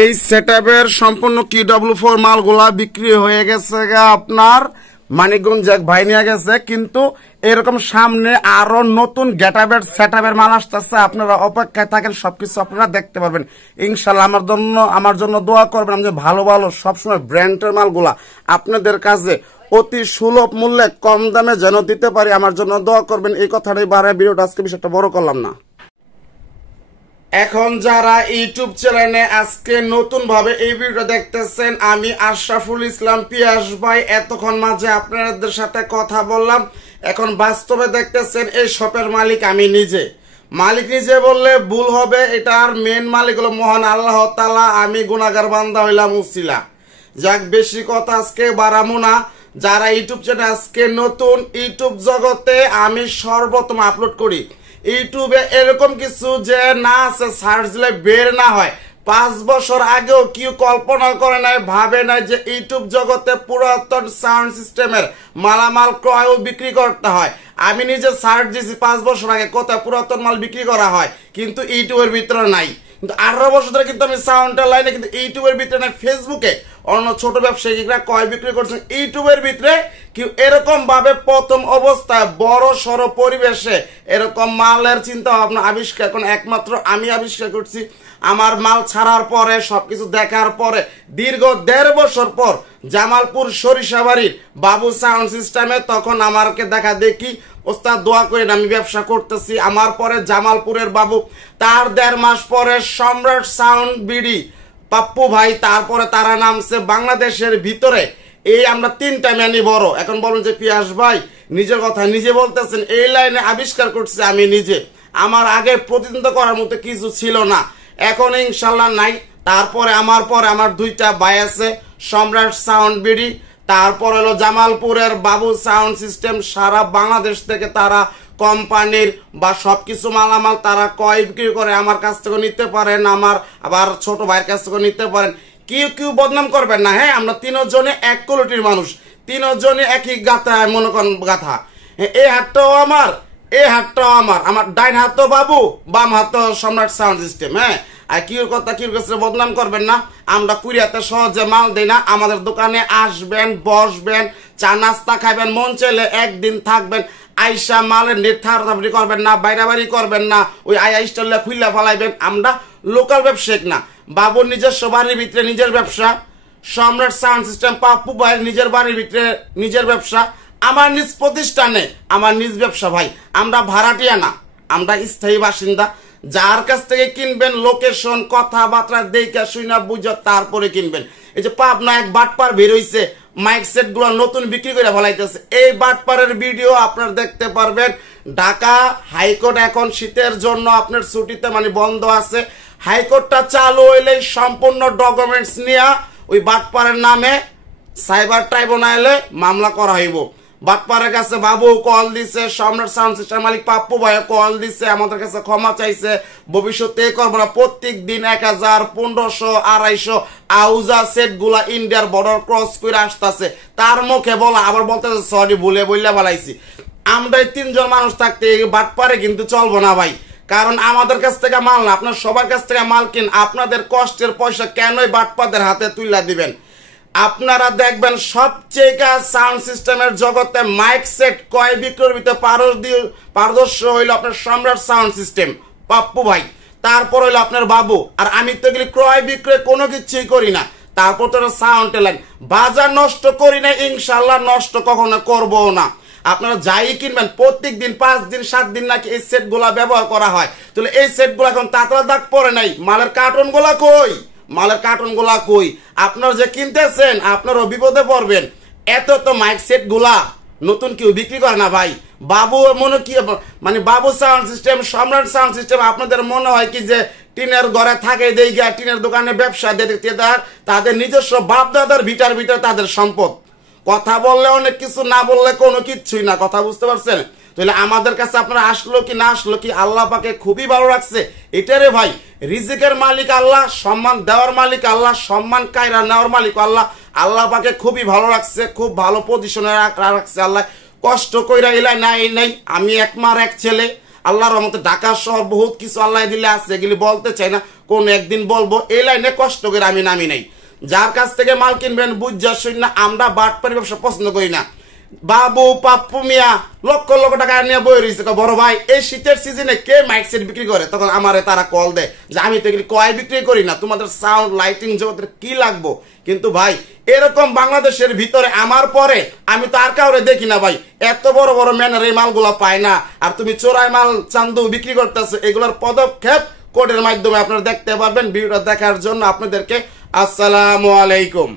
এই সেটআপের সম্পূর্ণ QW4 মালগুলা বিক্রি হয়ে গেছে আপনার মানিকগঞ্জ এক ভাই নিয়ে গেছে, কিন্তু এরকম সামনে আরো নতুন গেটআপের সেটআপের মাল আসতেছে। আপনারা অপেক্ষায় থাকেন, সবকিছু আপনারা দেখতে পারবেন ইনশাআল্লাহ। আমার জন্য দোয়া করবেন, আমি যে ভালো ভালো সবসময় ব্র্যান্ডের মালগুলা আপনাদের কাছে অতি সুলভ মূল্যে কম দামে যেন দিতে পারি, আমার জন্য দোয়া করবেন। এই কথাটাই বাড়ায় ভিডিওটা আজকে বিষয়টা বড় করলাম না। এখন যারা ইউটিউব চ্যানেলে আজকে নতুন ভাবে এই ভিডিও দেখতেছেন, আমি আশরাফুল ইসলাম পিয়াস ভাই এতক্ষণ মাঝে আপনাদের সাথে কথা বললাম। এখন বাস্তবে দেখতেছেন এই শপের মালিক আমি নিজে। মালিক নিজে বললে ভুল হবে, এটার মেন মালিক হলো মহান আল্লাহ তাআলা, আমি গুনাহগার বান্দা হইলাম উসিলা। যাক, বেশি কথা আজকে বাড়ামু না। যারা ইউটিউব চ্যানেল আজকে নতুন, ইউটিউব জগতে আমি সর্বপ্রথম আপলোড করি। ইউটিউবে এরকম কিছু যে না আছে সার্চ দিলে বের না হয়। 5 বছর আগেও কেউ কল্পনা করে নাই, ভাবে নাই যে ইউটিউব জগতে পুরাতন সাউন্ড সিস্টেমের মালামাল ক্রয় ও বিক্রি করতে হয়। আমি নিজে সার্চ দিয়েছি 5 বছর আগে কোথায় পুরাতন মাল বিক্রি করা হয়, কিন্তু ইউটিউবের ভিতরে নাই। কিন্তু 18 বছর ধরে কিন্তু আমি সাউন্ডের লাইনে, কিন্তু ইউটিউবের ভিতরে নাই। ফেসবুকে অন্য ছোট ব্যবসায়ীরা কয় বিক্রি করছেন, ইউটিউবের ভিতরে কেউ এরকম ভাবে প্রথম অবস্থায় বড় সড় পরিবেশে এরকম মালের চিন্তা ভাবনা আবিষ্কার এখন একমাত্র আমি আবিষ্কার করছি। আমার মাল ছাড়ার পরে সবকিছু দেখার পরে দীর্ঘ 1.5 বছর পর জামালপুর সরিষাবাড়ির বাবু সাউন্ড সিস্টেমে তখন আমাকে দেখা দেখি ওস্তাদ দোয়া করেন আমি ব্যবসা করতেছি। আমার পরে জামালপুরের বাবু, তার 1.5 মাস পরে সম্রাট সাউন্ড বিডি পাপ্পু ভাই, তারপরে তারা নামছে বাংলাদেশের ভিতরে। এই আমরা 3টা ম্যানি বড়। এখন বলুন যে পিয়াস ভাই নিজের কথা নিজে বলতেছেন, এই লাইনে আবিষ্কার করছি আমি নিজে। আমার আগে প্রতিদ্বন্দ্ব করার মতো কিছু ছিল না, এখন ইনশাল্লাহ নাই। তারপরে আমার 2টা ভাই আছে, সম্রাট সাউন্ড বিডি, তারপর হলো জামালপুরের বাবু সাউন্ড সিস্টেম। সারা বাংলাদেশ থেকে তারা কোম্পানির বা সবকিছু মালামাল তারা ক্রয় বিক্রি করে, আমার কাছ থেকে নিতে পারেন, আমার আবার ছোট ভাইয়ের কাছ থেকে নিতে পারেন। কেউ বদনাম করবেন না। হ্যাঁ, আমরা 3 জনে এক কোয়ালিটির মানুষ, 3 জনে একই গাথা, মনে করেন গাথা। এই হাতটাও আমার, এই হাতটাও আমার ডাইন হাত বাবু, বাম হাত সম্রাট সাউন্ড সিস্টেম। হ্যাঁ, আর কিউর কাছে বদনাম করবেন না। আমরা কুরিয়াতে সহজে মাল দেই না। আমাদের দোকানে আসবেন, বসবেন, চা নাস্তা খাবেন, মন চাইলে একদিন থাকবেন। আইসা মালের নির্ধারণী করবেন না, বাইরাবাড়ি করবেন না, ওই আইস্টলে খুইলা ফেলাইবেন। আমরা লোকাল ব্যবসায়িক না। বাবুর নিজস্ব বাড়ির ভিতরে নিজের ব্যবসা, সম্রাট সাউন্ড সিস্টেম পাপ্পু ভাইয়ের নিজের বাড়ির ভিতরে নিজের ব্যবসা, আমার নিজ প্রতিষ্ঠানে আমার নিজ ব্যবসা। ভাই আমরা ভাড়াটিয়া না, আমরা স্থায়ী বাসিন্দা। যার কাছ থেকে কিনবেন লোকেশন কথাবার্তা দেখে শুনা বুঝে তারপরে কিনবেন। এই যে পাবনা এক বাটপার বের হইছে, মাইক সেট গুলো নতুন বিক্রি করে ফেলাইতেছে। এই বাটপারের ভিডিও আপনারা দেখতে পারবেন। ঢাকা হাইকোর্ট এখন শীতের জন্য আপনার ছুটিতে মানে বন্ধ আছে। হাইকোর্টটা চালু হইলে সম্পূর্ণ ডকুমেন্টস নিয়ে ওই বাটপারের নামে সাইবার ট্রাইব্যুনালে মামলা করা হইব। বাটপারের কাছে বাবু কল দিছে, সম্রাট সাউন্ড সিস্টেম মালিক পাপ্পু ভাই কল দিছে, আমাদের কাছে ক্ষমা চাইছে, ভবিষ্যতে করবো না। প্রত্যেক দিন 1000, 1500, 250 আউজা সেট গুলা ইন্ডিয়ার বর্ডার ক্রস করে আসতেছে। তার মুখে বলা আবার বলতেছে সরি ভুলে বললে বলাইছি। আমরা 3 জন মানুষ থাকতে বাটপারে কিন্তু চলবো না ভাই। কারণ আমাদের কাছ থেকে মাল না, আপনার সবার কাছ থেকে মাল কিন, আপনাদের কষ্টের পয়সা কেনই বাটপাদের হাতে তুলে দিবেন? আপনারা দেখবেন সবচেয়ে সাউন্ড সিস্টেমের জগতে মাইক সেট ক্রয় বিক্রয়ের ভিতরে পারদর্শ হইল আপনার সম্রাট সাউন্ড সিস্টেম পাপ্পু ভাই, তারপর হইলো আপনার বাবু। আর আমি তো এগুলি ক্রয় বিক্রয় কোনো কিছুই করি না। তারপর তো সাউন্ড লাইন বাজার নষ্ট করি না, ইনশাল্লাহ নষ্ট কখনো করবো না। আপনারা যাই কিনবেন প্রত্যেক দিন 5 দিন 7 দিন নাকি এই সেট গুলা ব্যবহার করা হয়। তাহলে এই সেট গুলা এখন তাতলা দাগ পরে নাই, মালের কার্টুন গুলা কই? মালের কার্টুন গুলা কই? আপনারা যে কিনতেছেন আপনারও বিপদে পড়বেন। এত তো মাইক সেট গুলা নতুন কেউ বিক্রি করে না ভাই। বাবু মনে কি মানে বাবু সাউন্ড সিস্টেম, সম্রাট সাউন্ড সিস্টেম, আপনাদের মনে হয় কি যে টিনের ঘরে থাকে দেইগা টিনের দোকানে ব্যবসা দেখতে, তাদের নিজস্ব বাপ দাদার ভিটার ভিতরে তাদের সম্পদ। কথা বললে অনেক কিছু, না বললে কোনো কিচ্ছুই না। কথা বুঝতে পারছেন? তাহলে আমাদের কাছে আপনারা আসলো কি না আসলো কি, আল্লাহ পাকে খুবই ভালো রাখছে। এটারে ভাই রিজিকের মালিক আল্লাহ, সম্মান দেওয়ার মালিক আল্লাহ, সম্মান কায়রা নেওয়ার মালিক আল্লাহ। আল্লাহ পাকে খুবই ভালো রাখছে, খুব ভালো পজিশনে রাখছে আল্লাহ। কষ্ট কইরা এলাই নাই। আমি এক মার এক ছেলে, আল্লাহর রহমতে ঢাকা শহর বহুত কিছু আল্লাহ দিলে আছে, এগুলি বলতে চাই না, কোন একদিন বলবো। এই লাইনে কষ্ট করে আমি নামি নাই। যার কাছ থেকে মাল কিনবেন বুঝা শুন না, আমরা বাটপারি ব্যবসা পছন্দ করি না। বাবু পাপ্পু মিয়া লক্ষ লক্ষ টাকা নিয়ে বই রয়েছে, বড় ভাই এই শীতের সিজনে কে মাইক সেট বিক্রি করে? তখন আমারে তারা কল দেয় যে আমি তো এগুলি কয় বিক্রি করি না, তোমাদের সাউন্ড লাইটিং জগতের কি লাগবো। কিন্তু ভাই এরকম বাংলাদেশের ভিতরে আমার পরে আমি তো আর কাউরে দেখি না ভাই, এত বড় বড় ম্যানের এই মালগুলা পায় না। আর তুমি চোরাই মাল চান্দু বিক্রি করতেছো, এগুলোর পদক্ষেপ কোর্টের মাধ্যমে আপনারা দেখতে পারবেন। ভিডিওটা দেখার জন্য আপনাদেরকে আসসালামু আলাইকুম।